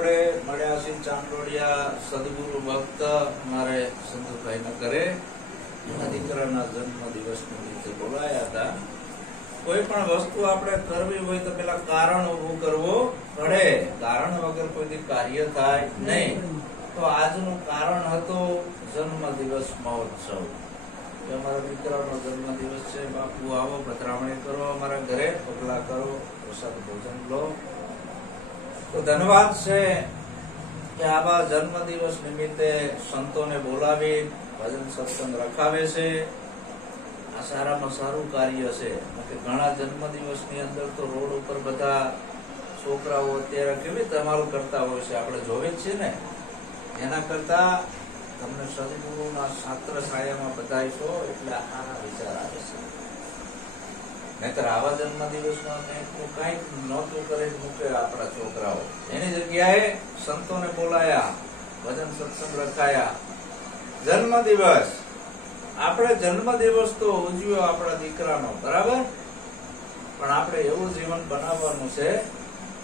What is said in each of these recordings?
આપણે મળ્યા છીએ ચાંદોડિયા સદગુરુ ભક્ત અમારે સંતુભાઈ ના ઘરે દીકરાના જન્મ દિવસ નિમિત્તે બોલાયા હતા. કોઈ પણ વસ્તુ આપણે કરવી હોય તો પેલા કારણ ઉભું કરવો પડે. કારણ વગર કોઈ કાર્ય થાય નહીં. તો આજનું કારણ હતું જન્મ દિવસ મહોત્સવ. અમારા દીકરાનો જન્મ દિવસ છે. બાપુ આવો, પધરામણી કરો અમારા ઘરે, પગલા કરો, પ્રસાદ ભોજન લો. તો ધન્યવાદ છે કે આવા જન્મ દિવસ નિમિત્તે સંતોને બોલાવી ભજન સત્સંગ રખાવે છે. આ સારામાં સારું કાર્ય છે. ઘણા જન્મ દિવસની અંદર તો રોડ ઉપર બધા છોકરાઓ અત્યારે કેવી ધમાલ કરતા હોય છે, આપણે જોવે જ છીએ ને. એના કરતા તમને સદગુરુના છાત્ર છાયામાં બધાઈશો એટલે આના વિચાર આવે છે. નહીતર આવા જન્મ દિવસમાં કંઈક નહોતું કરી મૂકે આપણા છોકરાઓ. એની જગ્યાએ સંતોને બોલાયા, ભજન સત્સંગ રખાયા. જન્મ દિવસ આપણે જન્મ દિવસ તો ઉજવ્યો આપણા દીકરાનો, બરાબર, પણ આપણે એવું જીવન બનાવવાનું છે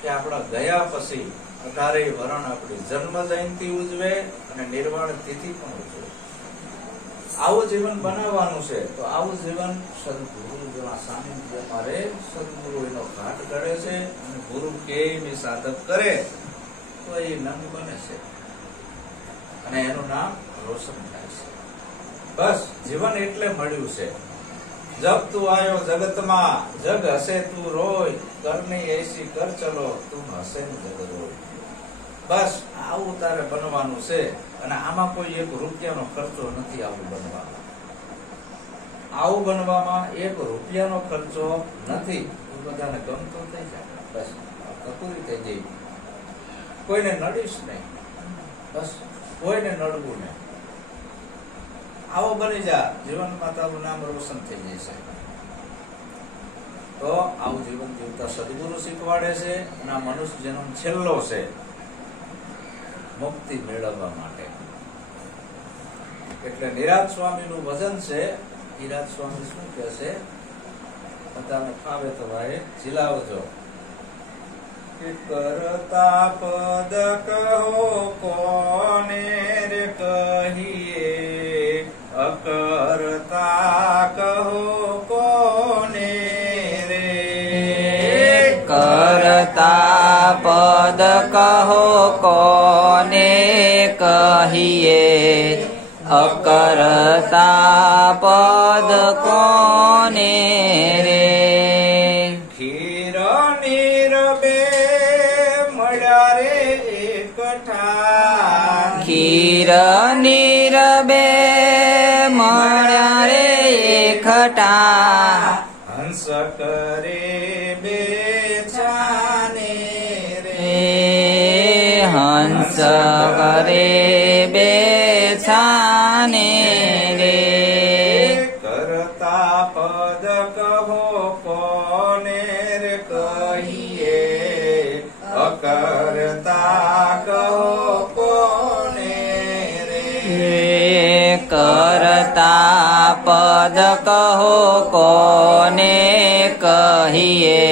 કે આપણા ગયા પછી 18 વરણ આપણી જન્મ જયંતિ ઉજવે અને નિર્વાણ તિથિ પણ ઉજવે. આવું જીવન બનાવવાનું છે. તો આવું જીવન સદગુરુ સાનિધ્ય મારે સદગુરુ એનો ઘાટ કરે છે અને ગુરુ કેમ સાધક કરે તો એ નંગ બને છે અને એનું નામ રોશન થાય છે. બસ જીવન એટલે મળ્યું છે. જબ તું આયો જગતમાં જગ હસે તું રોય, કરની એસી કર ચલો તું હસે ને જગ રોય. બસ આવું તારે બનવાનું છે. અને આમાં કોઈ 1 રૂપિયાનો ખર્ચો નથી. આવું બનવામાં, આવું બનવામાં 1 રૂપિયાનો ખર્ચો નથી. બધાને ગમતો થઈ જાય, બસ પૂરી થઈ જાય. કોઈને નડીશ નહીં, બસ કોઈને નડવું નહીં. આવો બની જા, જીવનમાં તારું નામ રોશન થઈ જશે. તો આવું જીવન જીવતા સદગુરુ શીખવાડે છે. અને આ મનુષ્ય જન્મ છેલ્લો છે મુક્તિ મેળવવા માટે. એટલે નિરાજ સ્વામી નું ભજન છે. નિરાજ સ્વામી શું કહે છે, બધાને ફાવે તો ભાઈ ઝીલાવજો. કરતા પદ કહો કોને રે કહીએ, અકર્તા કહો કોને રે. કરતા પદ કહો કોને કહીએ, અકર્તા પદ કોને રે. ખીર નીર બે મળ્યા રે એકઠા, ખીર નીર બે મળ્યા રે એકઠા, હંસ કરે બે છાને રે. હંસ કરે બે છાને રે. કરતા પદ કહો કોને રે કહીએ, અકર્તા કહો કોને રે. કરતા પદ કહો કોને કહીએ,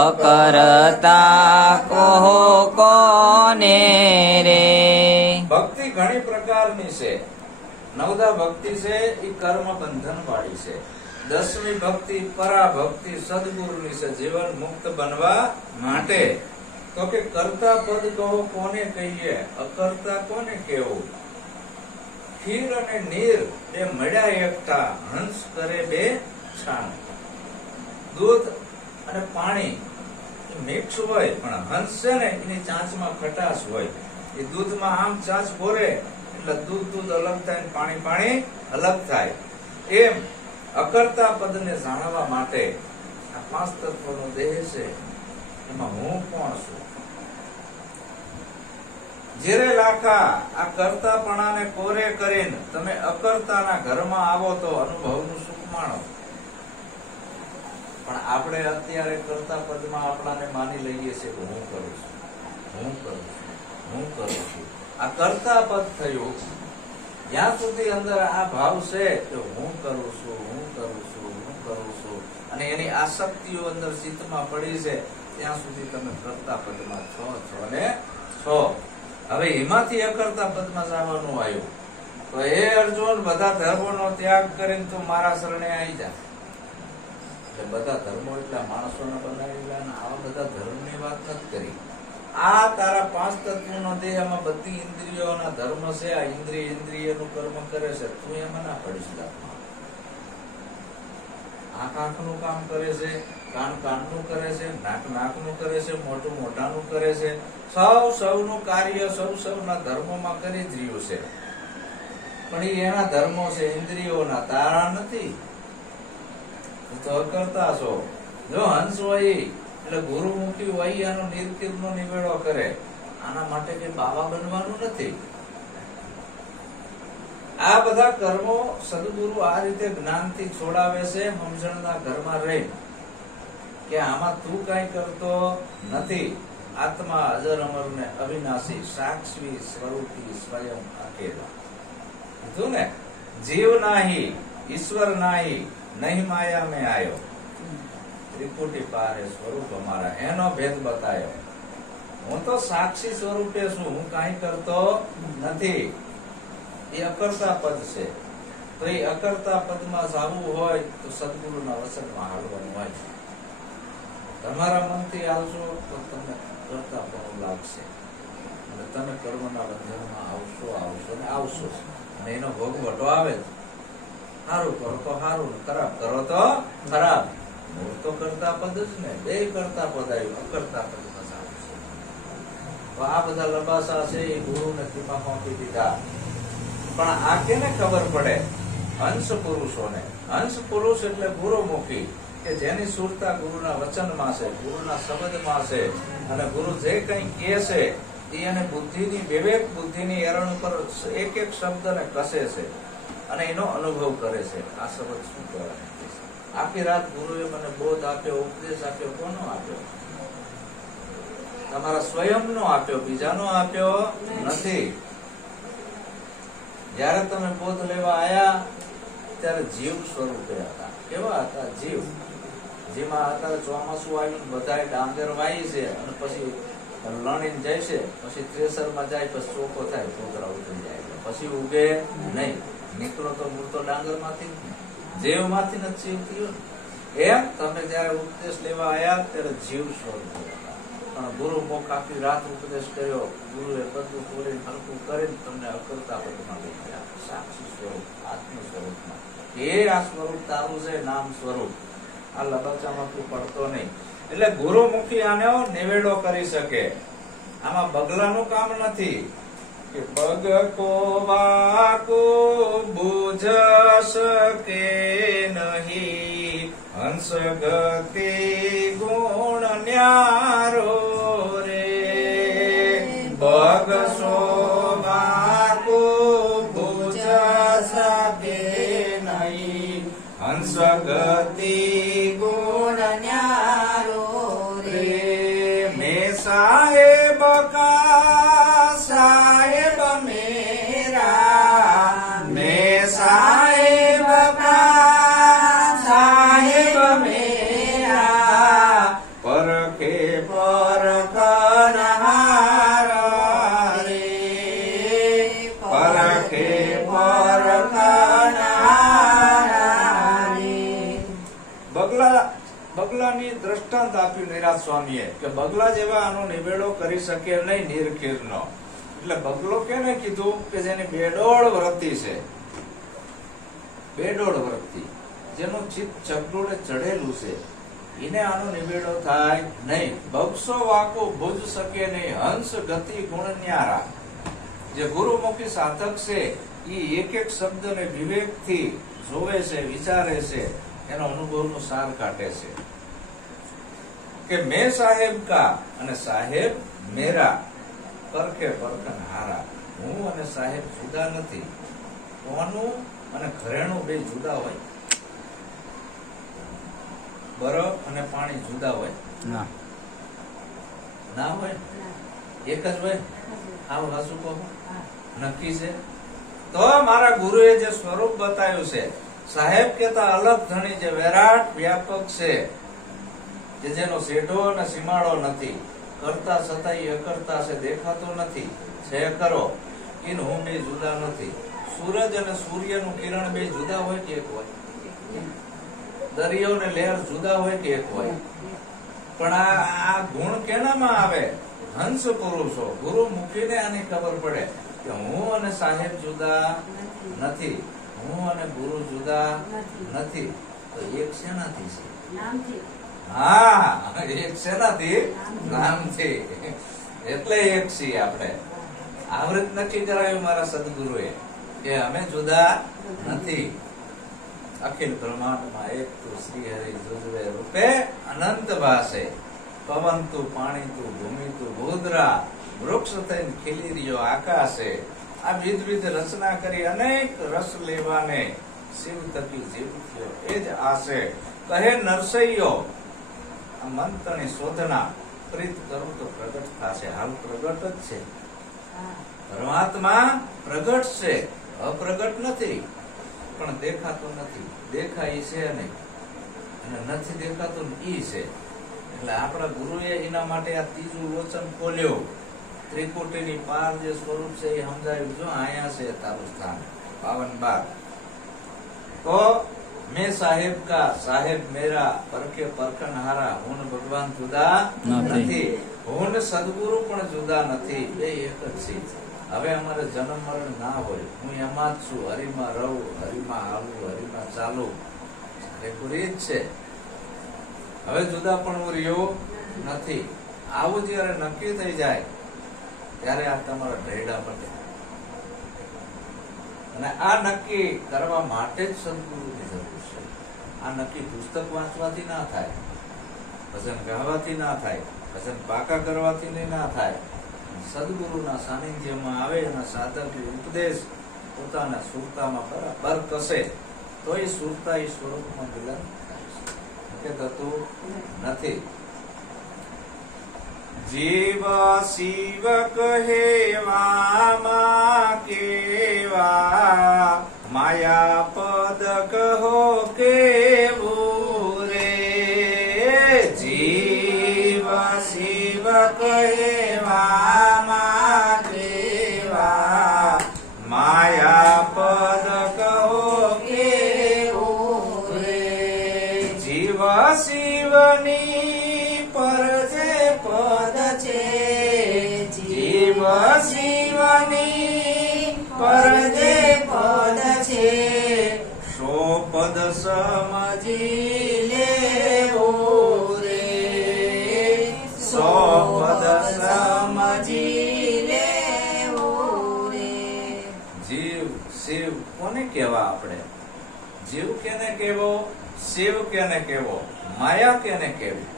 અકર્તા કહો કોને રે. ભક્તિ ઘણી પ્રકારની છે. 9દા ભક્તિ છે એ કર્મ બંધન વાળી છે. 10મી ભક્તિ પરાભક્તિ સદગુરુની છે, જીવન મુક્ત બનવા માટે. તો કે કરતા પદ કહો કોને કહીએ, અકર્તા કોને કહેવું. ખીર અને નીર બે મળ્યા એકઠા, હંસ કરે બે છાણ. દૂધ અને પાણી મિક્સ હોય, પણ હંસ છે ને એની ચાંચમાં ખટાશ હોય. એ દૂધમાં આમ ચાંચ બોરે એટલે દૂધ અલગ થાય, પાણી અલગ થાય. એમ અકર્તા પદને જાણવા માટે આ 5 તત્વનો દેહ છે. એમાં હું કોણ છું? જેરે લાખા આ કરતાપણાને કોરે કરીને તમે અકર્તાના ઘરમાં આવો તો અનુભવનું સુખ માણો. પણ આપણે અત્યારે કરતા પદમાં આપણાને માની લઈએ છીએ કે હું કરું છું, હું કરું છું, હું કરું છું. આ કરતા પદ થયું. જ્યાં સુધી અંદર આ ભાવ છે કે હું કરું છું, હું કરું છું, હું કરું છું, અને એની આસક્તિઓ અંદર ચિત્તમાં પડી છે, ત્યાં સુધી તમે કરતા પદમાં છો ને છો. હવે એમાંથી અકર્તા પદમાં જવાનું આવ્યું તો એ અર્જુન બધા ધર્મોનો ત્યાગ કરીને તું મારા શરણે આવી જા. એટલે બધા ધર્મો એટલા માણસોને બનાવેલા અને આવા બધા ધર્મની વાત નથી કરી. આ તારા પાંચ તત્વોનો દેહ, આમાં બધી ઇન્દ્રિયોના ધર્મ છે. આ ઇન્દ્રિયનું કર્મ કરે છે, તું એમાં ના પડીશ. આંખ આંખનું કામ કરે છે, કાન કાનનું કરે છે, નાક નાકનું કરે છે, મોઢું મોઢાનું કરે છે. સૌનું કાર્ય સૌના ધર્મોમાં કરી જ રહ્યું છે. પણ એ એના ધર્મો છે, ઇન્દ્રિયોના, તારા નથી. તો કરતા છો. જો હંસ હોય એટલે ગુરુમુખી હોય આનો નિર્કીર્ણનો નિવેડો કરે. આના માટે કે બાવા બનવાનું નથી. આ બધા કર્મો સદગુરુ આ રીતે જ્ઞાનથી છોડાવે છે, સમજણના ઘરમાં રહી કે આમાં તું કઈ કરતો નથી. આત્મા અજર અમર ને અવિનાશી, સાક્ષી સ્વરૂપી સ્વયં અકેલા. કીધું ને, જીવ નાહી ઈશ્વર નાહી, નહીં માયા મેં આયો, ત્રિકુટી પારે સ્વરૂપ અમારા, એનો ભેદ બતાયો. હું તો સાક્ષી સ્વરૂપે છું, હું કઈ કરતો નથી. એ અકર્તા પદ છે. તો એ અકર્તા પદમાં જવું હોય તો સદગુરુના વચનમાં હાલવાનું હોય. તમારા મનથી આવશો તો તમને કરતા પણ લાગશે અને તમે કર્મના બંધનમાં આવશો ને આવશો. અને એનો ભોગ વટો આવે જ. સારું કરો તો સારું, ખરાબ કરો તો ખરાબ. મૂળ તો કરતા પદ જ ને. બે કરતા પદ આવ્યું, અકર્તા પદમાં આવશે. તો આ બધા લબાસા છે એ ગુરુને કૃપા સોંપી દીધા. પણ આ કેને ખબર પડે? હંસ પુરુષોને. હંસ પુરુષ એટલે ગુરુમુખી, કે જેની સુરતા ગુરુના વચનમાં છે, ગુરુના શબ્દમાં છે. અને ગુરુ જે કઈ કહે છે એ એને બુદ્ધિની, વિવેક બુદ્ધિની એરણ ઉપર એક એક શબ્દને કસે છે અને એનો અનુભવ કરે છે. આ શબ્દ શું કહેવાય? આખી રાત ગુરુએ મને બોધ આપ્યો, ઉપદેશ આપ્યો. કોનો આપ્યો? તમારા સ્વયંનો આપ્યો, બીજાનો આપ્યો નથી. જયારે તમે બોધ લેવા આયા ત્યારે જીવ સ્વરૂપે હતા. કેવા હતા? જીવ. જેમાં અત્યારે ચોમાસું આવ્યું, બધા ડાંગર વાય છે અને પછી લણીને જાય છે, પછી થ્રેસરમાં જાય, પછી ચોખ્ખો થાય, છોકરા ઉતરી જાય, પછી ઉગે નહીં. નીકળો તો મૂળ તો ડાંગર માંથી જીવ માંથી નથી થયું. એમ તમે જયારે ઉપદેશ લેવા આવ્યા ત્યારે જીવ સ્વરૂપે હતા. પણ ગુરુ મુખ આખી રાત ઉપદેશ કર્યો. ગુરુએ બધું પૂરી હલકું કરીને તમને અકર્તા પદમાં લઈ ગયા, સાક્ષી સ્વરૂપ, આત્મ સ્વરૂપમાં. એ આ સ્વરૂપ તારું છે, નામ સ્વરૂપ. આ લબાચામાં તું પડતો નહીં. એટલે ગુરુમુખી આનો નિવેડો કરી શકે. આમાં બગલાનું કામ નથી કે પગ કો વાકો બુજ શકે નહીં, હંસ ગતિ ગુણ ન્યારો રે. પગ શોભાકો બુજ શકે નહીં, હંસ ગતિ ગુણ ન્યારો રે. મેં સાહેબ કા સાહેબ મેરા, મેં સાહેબ કા સાહેબ મેરા, પરખે પરખનહારા રે. પરખે પરખનહારા રે. બગલાની દ્રષ્ટાંત આપ્યું નિરાજ સ્વામીએ કે બગલા જેવા આનો નિવેડો કરી શકે નહીં નિર્ખીરનો. એટલે બગલો કેને કીધું? કે જેની બેડોળ વૃત્તિ છે. બેડોળ વૃત્તિ, જેનું ચિત્ત ચગડોળે ચડેલું છે, એને આનો નિવેડો થાય નહીં. બગસો વાકો ભુજ શકે નહીં, હંસ ગતિ ગુણ ન્યારા. જે ગુરુમુખી સાધક છે એ એક એક શબ્દને વિવેકથી જોવે છે, વિચારે છે, એનો અનુભવનો સાર કાઢે છે. કે મેં સાહેબ કા અને સાહેબ મેરા, પરખે પરખન હારા. હું અને સાહેબ જુદા નથી. કોનું અને ઘરેણું બે જુદા હોય. બરફ અને પાણી જુદા હોય ના હોય? એક જ હોય. આવું હાસું કહું નક્કી છે. તો મારા ગુરુએ જે સ્વરૂપ બતાવ્યું છે, સાહેબ કેતા અલગ ધણી, જે વિરાટ વ્યાપક છે, કે જેનો શેઢો અને સીમાડો નથી, કરતા છતાંય અકર્તા છે, દેખાતો નથી, છે કરો. ઇન હું બે જુદા નથી. સૂરજ અને સૂર્યનું કિરણ બે જુદા હોય કે એક હોય? દરિયો ને લહેર જુદા હોય કે એક હોય? પણ આ ગુણ કેનામાં આવે? હંસ પુરુષો. ગુરુ મૂકીને આની ખબર પડે કે હું અને સાહેબ જુદા નથી, હું અને ગુરુ જુદા નથી. તો એક શેનાથી છે? હા, એક શેનાથી? નામથી. એટલે એક છીએ આપણે. આવૃત નક્કી કરાવ્યું મારા સદગુરુએ કે અમે જુદા નથી. અખિલ બ્રહ્માંડમાં એક તું શ્રી હરિ જુજવે રૂપે અનંત ભાષે. પવન તું, પાણી તું, ભૂમિ તું, ભૂદ્રા, વૃક્ષ થઈને ખીલી રહ્યો આકાશે. આ વિધવિધ રચના કરી અનેક રસ લેવાને શિવ તકી જીવ થયો એ જ આશે. કહે નરસૈયો આ મંત્રની શોધના પ્રીત કરું તો પ્રગટ થશે. હાલ પ્રગટ જ છે. પરમાત્મા પ્રગટ છે, અપ્રગટ નથી. પણ દેખાતો નથી. દેખાય છે નહીં અને નથી દેખાતું ઈ છે. એટલે આપણા ગુરુએ એના માટે આ ત્રીજું લોચન ખોલ્યો. ત્રિકુટીની પાર જે સ્વરૂપ છે એ સમજાયું. જો આયા છે તારું સ્થાન 52. તો મેં સાહેબ કા, સાહેબ મેરા, પરખે પરખનહારા. હું ભગવાન જુદા નથી, હું સદગુરુ પણ જુદા નથી. બે એક જ છે. હવે અમારે જન્મ મરણ ના હોય, હું એમાં જ છું. હરિમાં રહું, હરિમાં આવું, હરિમાં ચાલુ. એ પૂરી જ છે. હવે જુદા પણ હું રહ્યો નથી. આવું જયારે નક્કી થઈ જાય ત્યારે આ તમારા ઢેડા પડે. અને આ નક્કી કરવા માટે જ સદગુરુની જરૂર છે. આ નક્કી પુસ્તક વાંચવાથી ના થાય, ભજન ગાવાથી ના થાય, ભજન પાકા કરવાથી ના થાય. સદગુરુના સાનિધ્યમાં આવે એના સાધક ઉપદેશ પોતાના સુરતામાં બરાબર કસે તો એ સુરતા એ સ્વરૂપમાં મિલન થતું નથી. જીવ શિવ કહેવામાં કેવા, માયા પદ કહો કેવું રે. જીવ શિવ કહેવામાં કેવા, માયા પદ કહો કેવું રે. જીવ શિવની પર જે પદ છે, જીવ શિવની પર જે પદ છે, સો પદ સમજી લેવું રે. સો પદ સમજી લેવું રે. જીવ શિવ કોને કહેવા? આપણે જીવ કેને કેવો, શિવ કેને કેવો, માયા કેને કેવી?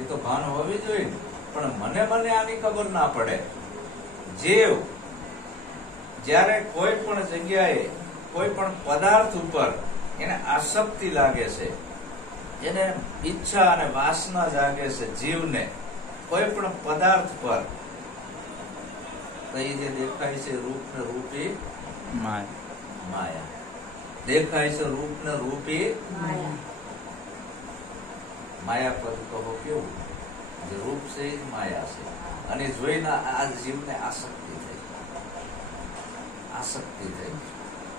એ તો ભાન હોવી જોઈએ. પણ મને આની ખબર ના પડે. જીવ જ્યારે કોઈ પણ જગ્યાએ કોઈ પણ પદાર્થ ઉપર એને આસક્તિ લાગે છે, એને ઈચ્છા અને વાસના જાગે છે જીવને કોઈ પણ પદાર્થ પર, તો એ જે દેખાય છે રૂપ ને રૂપી માયા. દેખાય છે રૂપ ને રૂપી માયા પદ કહો કેવું? જે રૂપ છે એ માયા છે. અને જોઈને આ જીવને આસક્તિ થઈ, આસક્તિ થઈ.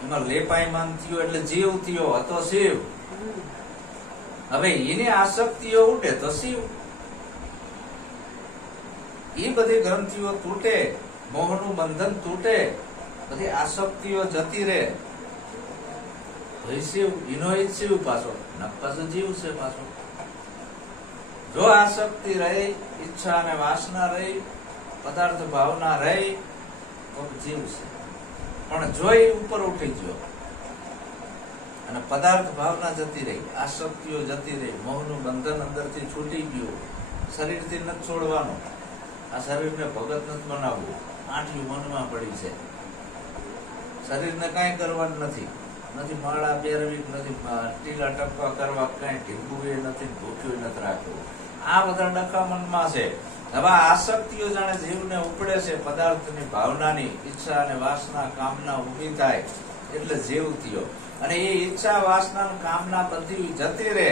એમાં લેપાયમાન થયો એટલે જીવ થયો, હતો શિવ. હવે એની આસક્તિઓ ઉઠે તો શિવ. એ બધી ગ્રંથિઓ તૂટે, મોહનું બંધન તૂટે, બધી આસક્તિઓ જતી રહે. શિવ એનો જ શિવ પાછો, પાછો જીવ છે પાછો. જો આસક્તિ રહી, ઈચ્છા અને વાસના રહી, પદાર્થ ભાવના રહી, તો જીવ છે. પણ જો એ ઉપર ઉઠી ગયો અને પદાર્થ ભાવના જતી રહી, આસક્તિઓ જતી રહી, મોહનું બંધન અંદરથી છૂટી ગયું, શરીરથી નથી છોડવાનું, આ શરીરને ભગત નથી બનાવવું, આંઠિયું મનમાં પડી છે, શરીરને કાંઈ કરવાનું નથી, નથી માળા પહેરવી, નથી ટીલા ટપકા કરવા, કઈ ઢીંગવું નથી, ભૂખ્યું નથી રાખવું. આ બધા ડખા મનમાં છે. હવે આસક્તિઓ જાણે જીવને ઉપડે છે, પદાર્થની ભાવનાની ઈચ્છા અને વાસના કામના ઊભી થાય એટલે જીવ થયો. અને એ ઈચ્છા વાસના કામના બધી જતી રહે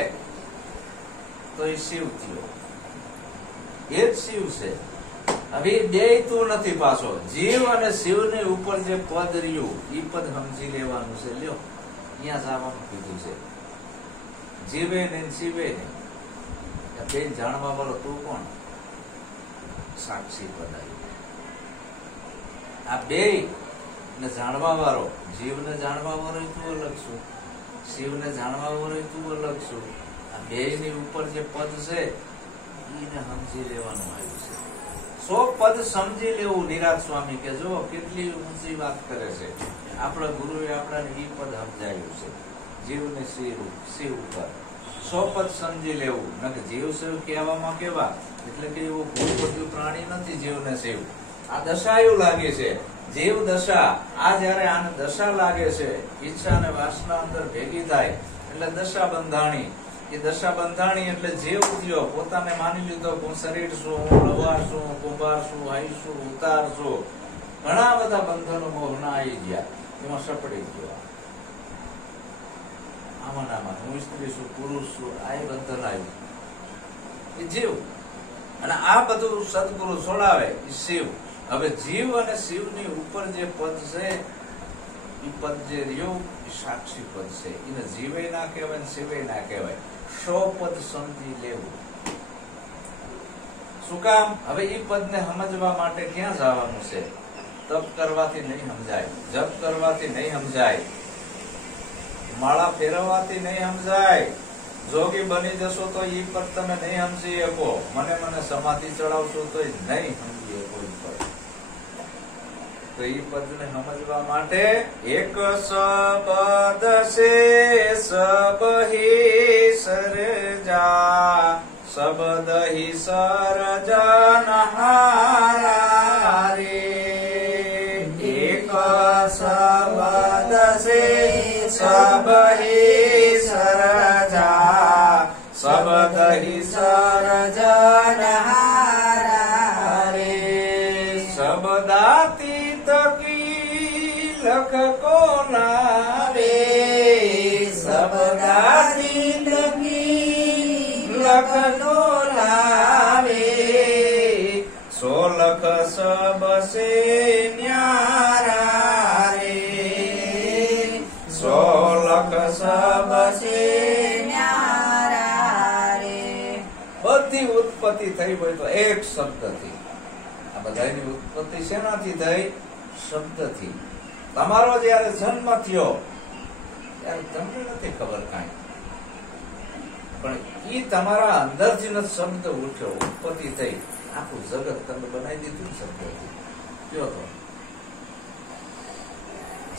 તો એ શિવ થયો. એ જ શિવ છે. હવે બે તું નથી પાછો. જીવ અને શિવની ઉપર જે પદ રહ્યું એ પદ સમજી લેવાનું છે. લ્યો અહીંયા જવાનું કીધું છે. જીવે નહીં શિવે નહીં. બેન જાણવા વાળો તું કોણ? સાક્ષી પદ આવ્યું. આ બે ને જાણવા વાળો, જીવને જાણવા વાળો તું અલગ છું, શિવને જાણવા વાળો તું અલગ છું. આ બે ની ઉપર જે પદ છે એને સમજી લેવાનું આવ્યું છે. 100 પદ સમજી લેવું. નિરાજ સ્વામી કે જો કેટલી ઊંચી વાત કરે છે. આપણા ગુરુએ આપણાને એ પદ સમજાયું છે. જીવ ને શિવ ઉપર 100 પદ સમજી લેવું. ન કે જીવ શિવ કહેવામાં કેવા એટલે કે એવું ભૂતપૂર્વ પ્રાણી નથી જીવ ને શિવ. આ દશા એવું લાગે છે. જીવ દશા. આ જયારે આને દશા લાગે છે, ઈચ્છા અને વાસના અંદર ભેગી થાય એટલે દશા બંધાણી. એ દશા બંધાણી એટલે જીવ ઉદ્યો પોતાને માની લીધો કે હું શરીર છું, હું લવાર છું, કુંભાર છું, હાઈ છું, ઉતાર છું. ઘણા બધા બંધનો મોહના આવી ગયા. એમાં સપડી ગયો. આમાં હું સ્ત્રી છું, પુરુષ છું, આ બંધન આવ્યું. એ જીવ. અને આ બધું સદગુરુ છોડાવે એ શિવ. હવે જીવ અને શિવની ઉપર જે પદ છે એ પદ જે રહ્યું એ સાક્ષી પદ છે. એને જીવે ના કહેવાય ને શિવે ના કહેવાય. 100 પદ સમજી લેવું. શું કામ? હવે એ પદ ને સમજવા માટે ક્યાં જવાનું છે? તપ કરવાથી નહીં સમજાય, જપ કરવાથી નહીં સમજાય, માળા ફેરવવાથી નહીં સમજાય. જોગી બની જશો તો એ પદ તમે નહીં સમજી શકો. મને સમાધિ ચડાવશો તો નહીં સમજી શકો. તો એ પદ ને સમજવા માટે એક શબ્દ છે સબ હી સરજા, શબ્દ હી સર્જનહારા રે. એક શબ્દ છે સબ હી સરજા, શબ્દ હી સર્જનહારા રે. શબ્દાતી લખ કો નાવે, શબ્દાતીત લખ નો લાવે. 100 લખ સબ સે ન્યારા રે, 100 લખ સબ સે ન્યારા રે. બધી ઉત્પત્તિ થઈ હોય તો એક શબ્દથી. આ બધાની ઉત્પત્તિ શેનાથી થઈ? શબ્દથી. તમારો જયારે જન્મ થયો ત્યારે તમને નથી ખબર કાંઈ, પણ ઈ તમારા અંદરથી જ શબ્દ ઉઠ્યો, ઉત્પત્તિ થઈ. આખું જગત તમે બનાવી દીધું શબ્દથી. કયો તો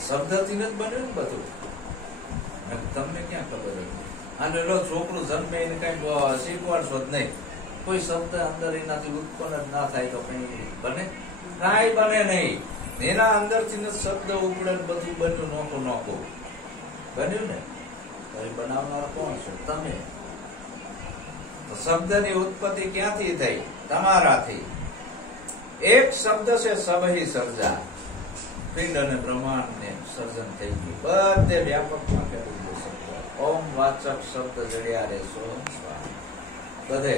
શબ્દથી જ બન્યું ને બધું. તમને ક્યાં ખબર હતી? અને લો છોકરું જન્મે એને કઈ શીખવાડશો જ નહીં. કોઈ શબ્દ અંદર એનાથી ઉત્પન્ન જ ના થાય તો કઈ બને? કાંઈ બને નહીં. એના અંદરથી જ શબ્દ ઉપડે, બધું બન્યું. નોખું બન્યું ને. તો એ બનાવનાર કોણ છે? તમે. તો શબ્દની ઉત્પત્તિ ક્યાંથી થઈ? તમારાથી. એક શબ્દ છે સબહી સર્જા. પિંડ અને બ્રહ્માંડ ને સર્જન થઈ ગયું. બધે વ્યાપકમાં કહેલું શબ્દ. ઓમ વાચક શબ્દ જડ્યા રે સોહમ સ્વામી. બધે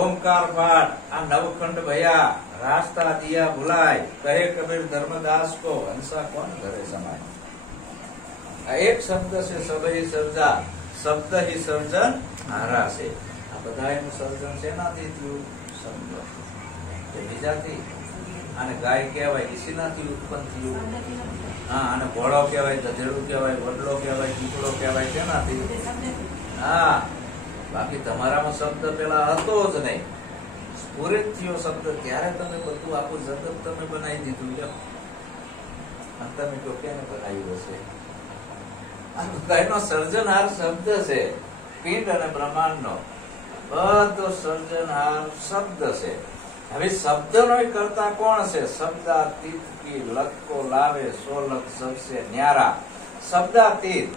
ઓમકાર પાઠ. આ નવખંડ ભયા રાસ્તા દિયા ભુલાય. કહે કબીર ધર્મદાસ કો હંસા કોણ ઘરે સમાય. આ એક શબ્દ છે સબહી સર્જા. શબ્દ હી સર્જન હારા છે. આ બધા એનું સર્જન શેનાથી થયું? શબ્દ. બીજાથી. આને ગાય કહેવાય, ઈસીનાથી ઉત્પન્ન થયું. હા, આને ઘોડો કહેવાય, ગધેડું કહેવાય, વડલો કહેવાય, પીપળો કહેવાય. શેનાથી? હા. બાકી તમારામાં શબ્દ પેલા હતો જ નહીં. સ્ફુરિત થયો શબ્દ ત્યારે તમે બધું આખું જગત તમે બનાવી દીધું. અને તમે કહો કેને બનાવ્યું હશે? આ બધાનો સર્જનહાર શબ્દ છે. પિંડ અને બ્રહ્માંડ નો બધો સર્જનહાર શબ્દ છે. હવે શબ્દનો કરતા કોણ છે? શબ્દાતીત કી લખ કો લાવે, 100 લખ સબસે ન્યારા. શબ્દાતીત.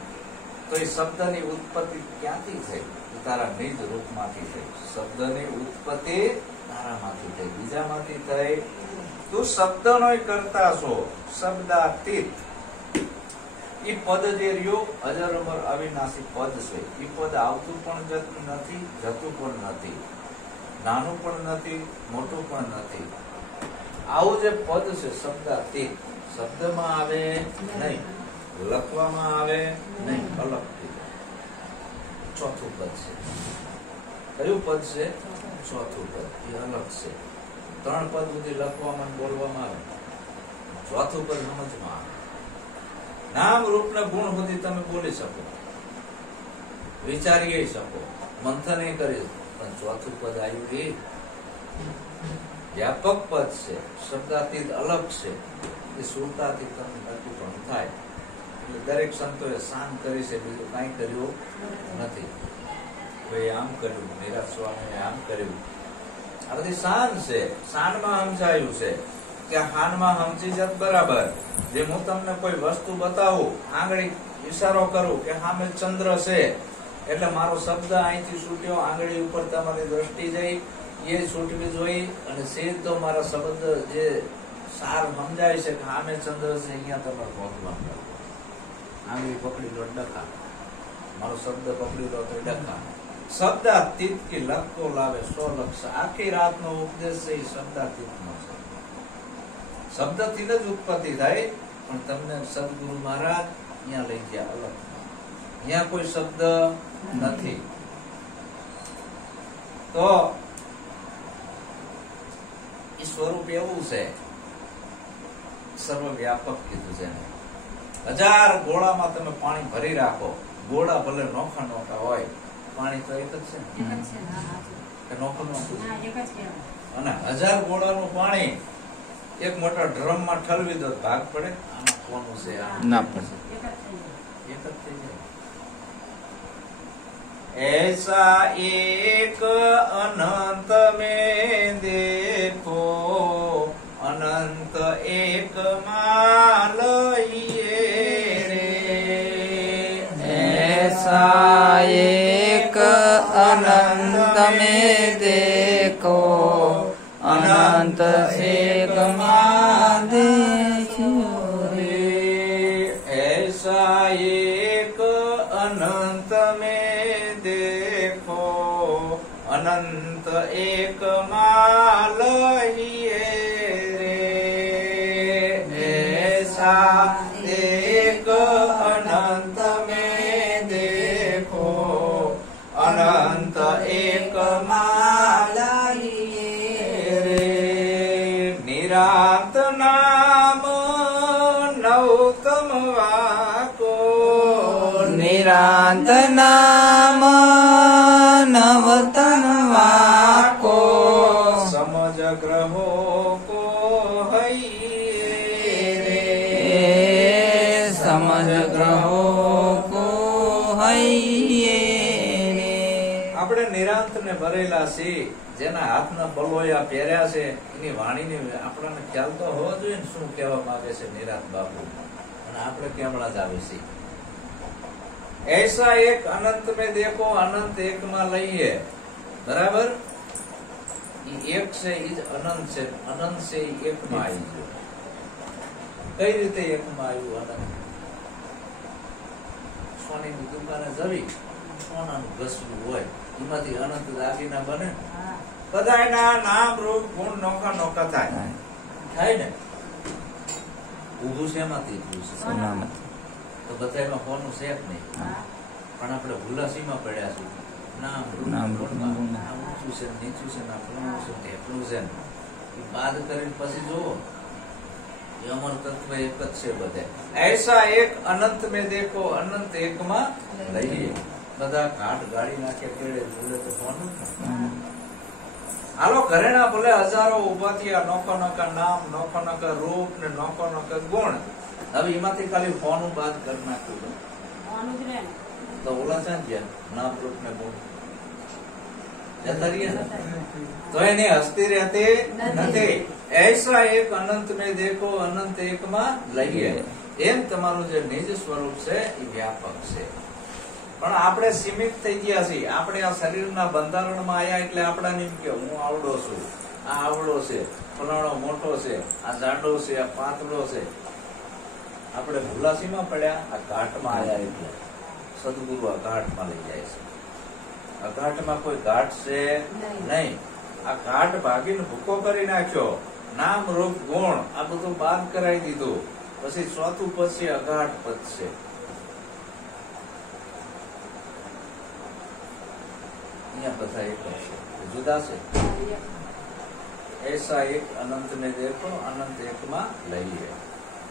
તો એ શબ્દની ઉત્પત્તિ ક્યાંથી થઈ? તારા નિજ રૂપમાંથી થઈ. શબ્દની ઉત્પત્તિ તારામાંથી થઈ, બીજામાંથી થઈ. તું શબ્દનો કરતા છો. શબ્દાતીત. ઈ પદ જે રહ્યું અજર અમર અવિનાશી પદ છે. ઈ પદ આવતું પણ નથી, જતું પણ નથી. નાનું પણ નથી, મોટું પણ નથી. આવું જે પદ છે શબ્દાતીત, શબ્દમાં આવે નહીં, લખવામાં આવે નહીં, અલગથી. ચોથું પદ છે. કયું પદ છે? ચોથું પદ. એ અલગ છે. 3 પદ સુધી લખવામાં અને બોલવામાં આવે, ચોથું પદ સમજમાં આવે. નામ રૂપ ને ગુણ સુધી તમે બોલી શકો, વિચારી શકો, મંથન કરી, પણ ચોથું પદ આવ્યું એ વ્યાપક પદ છે, શબ્દાતીત અલગ છે. એ સુરતાથી તમને નક્કી પણ થાય. એટલે દરેક સંતોએ શાન કરી છે, બીજું કાંઈ કર્યું નથી. કોઈ આમ કર્યું, નિરાજ સ્વામીએ આમ કર્યું. આ બધી શાન છે. શાનમાં સમજાયું છે કે હાનમાં સમજી જત બરાબર. જે હું તમને કોઈ વસ્તુ બતાવું, આંગળી ઈશારો કરું કે સામે ચંદ્ર છે, એટલે મારો શબ્દ અહીંથી છૂટ્યો, આંગળી ઉપર તમારી દ્રષ્ટિ જઈ, એ છૂટવી જોઈ, અને સીધો મારા શબ્દ જે સાર સમજાય છે કે સામે ચંદ્ર છે, અહીંયા તમારે પહોંચવાનું. આંગળી પકડી લો ડખા, મારો શબ્દ પકડી લો તો ડખા. શબ્દાતીત કે લખો લાવે 100 લક્ષ. આખી રાતનો ઉપદેશ છે એ શબ્દાતીતનો છે. શબ્દથી જ ઉત્પત્તિ થાય, પણ તમને સદગુરુ મહારાજ અહીંયા લઈ ગયા અલગ. અહીંયા કોઈ શબ્દ નથી. તો એ સ્વરૂપ એવું છે, સર્વવ્યાપક કીધું છે. 1000 ગોળામાં તમે પાણી ભરી રાખો, ગોળા ભલે નોખા નોખા હોય, પાણી તો એક જ છે કે નોખું નોખું. અને 1000 ગોળાનું પાણી એક મોટા ડ્રમ માં ઠલવી દો, ભાગ પડે? આમાં કોનું છે? ના પડે. એક જ થઈ જાય. ऐसा एक अनंत में देखो, अनंत एक मालइए रे. ऐसा एक अनंत में देखो, अनंत एक माँ देखो रे. ऐसा एक अनंत में देखो, अनंत एक मालइए रे. ऐसा एक अनंत में देखो, अनंत एक मालइए रे. निरांत नाम नौतम वाको, निरांत नाम नवतन वाको. समझ ग्रहो को हइए रे. समझ ग्रहो को हइए रे. આપણે નિરાંત ને ભરેલા છીએ, જેના હાથના બલોયા પહેર્યા છે, એની વાણીને આપણને ખ્યાલ તો હોવો જોઈએ ને શું કહેવા માંગે છે નિરાંત બાપુ. અને આપણે કેમણા જ આવી છીએ. ऐसा एक अनंत में देखो, अनंत एक માં લઈએ, બરાબર? ઈ એક છે, ઈ જ અનંત છે. અનંત છે ઈ એક માં આવી ગયો. કઈ રીતે એક માં આવ્યું અનંત? સોનીની દુકાને જવી, સોનાનું ઘસવું હોય, એમાંથી અનંત દાગીના બને. બધાયના નામ રૂપ ગુણ નોખા નોખા થાય. થાય ને? ઊભું છે એમાંથી ઊભું છે. સોનામાં. તો બધાયમાં હોનું છે જ નહીં. પણ આપણે ભૂલાસીમાં પડ્યા છીએ. નામ નામ રૂપ રૂપ ગુણ, આ ઊંચું છે, નીચું છે, આ ફલાણું છે, ઢેકણું છે. એ બાદ કરીને પછી જોવો, એ અમર તત્વ એક જ છે બધે. ऐसा एक अनंत में देखो, अनंत एक માં લઈએ. બધા ઘાટ ગાડી નાખે કેળે ભૂલે તો હોનું જ ને. હાલો ઘરેણા ભલે હજારો ઉભા થયા, નોખો નોખા નામ, નોખો નોખા રૂપ ને નોખો નોખા ગુણ. હવે એમાંથી ખાલી ફોનું બાદ કરી નાખ્યું તો ઓલા ચાં ગયા નામ રૂપ ને ગુણ જતા રહ્યા ને? તો એની હસ્તી રહેતી નથી. ऐसा एक अनंत में देखो, अनंत एक માં લઈએ. એમ તમારું જે નિજ સ્વરૂપ છે એ વ્યાપક છે. પણ આપણે સીમિત થઈ ગયા છીએ. આપણે આ શરીરના બંધારણમાં આયા એટલે આપણાને એમ કે હું આવડો છું, આ આવડો છે, ફલાણો મોટો છે, આ જાડો છે, આ પાતળો છે. આપણે ભૂલાસીમાં પડ્યા, આ ઘાટમાં આયા એટલે સદગુરુ આ ઘાટમાં લઈ જાય છે. આ ઘાટમાં કોઈ ઘાટ છે નહીં. આ ઘાટ ભાગીને ભૂકો કરી નાખ્યો. નામ રૂપ ગુણ આ બધું બાદ કરાવી દીધું. પછી ચોથું પદ છે અગાઢ પદ છે. અહીંયા બધા એક જ છે, જુદા છે. ऐसा एक अनंत में देखो, अनंत एक માં લઈએ.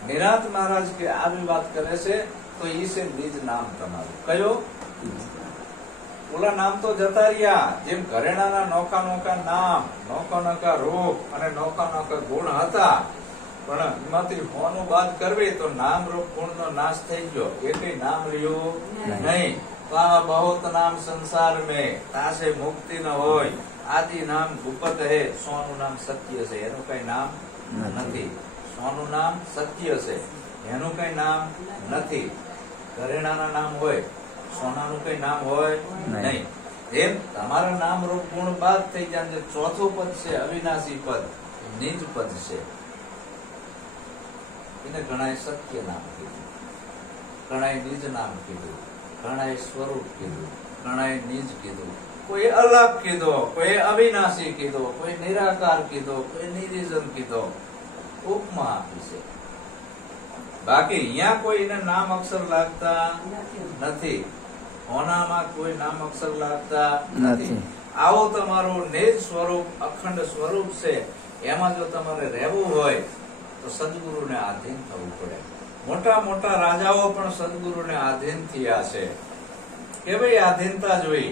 નિરાંત મહારાજ કે આવી વાત કરે છે તો ઈ છે નિજ નામ તમારું. કયો? ઓલા નામ તો જતા રહ્યા. જેમ ઘરેણાના નોખા નોખા નામ, નોખા નોખા રૂપ અને નોખા નોખા ગુણ હતા, પણ એમાંથી હોનું બાદ કરવી તો નામ રૂપ ગુણ નો નાશ થઈ ગયો. એકેય નામ રહ્યું નહીં. બહુત નામ સંસાર में તાસે મુક્તિ ન હોય. આદિ નામ ગુપત હે, સોનું નામ સત્ય છે, એનું કઈ નામ નથી. સોનું નામ સત્ય છે, એનું કઈ નામ નથી. ઘરેણાના નામ હોય, સોનાનું કઈ નામ હોય નહીં. એમ તમારા નામ રૂપ ગુણ બાદ થઈ જાય. ચોથું પદ છે અવિનાશી પદ, નિજ પદ છે. એને ઘણાએ સત્ય નામ કીધું, ઘણાએ નિજ નામ કીધું, ઘણાએ સ્વરૂપ કીધું, ઘણાએ નિજ કીધું, કોઈ અલગ કીધો, કોઈ અવિનાશી કીધો, કોઈ નિરાકાર કીધો, કોઈ નિરીજન કીધો. ઉપમા આપી છે. બાકી અહીંયા કોઈ એને નામ અક્ષર લાગતા નથી. હોનામાં કોઈ નામ અક્ષર લાગતા નથી. આવો તમારું નિજ સ્વરૂપ અખંડ સ્વરૂપ છે. એમાં જો તમારે રહેવું હોય તો સદગુરુને આધીન થવું પડે. મોટા મોટા રાજાઓ પણ સદગુરુને આધીન થયા છે. કે ભાઈ આધીનતા જોઈ.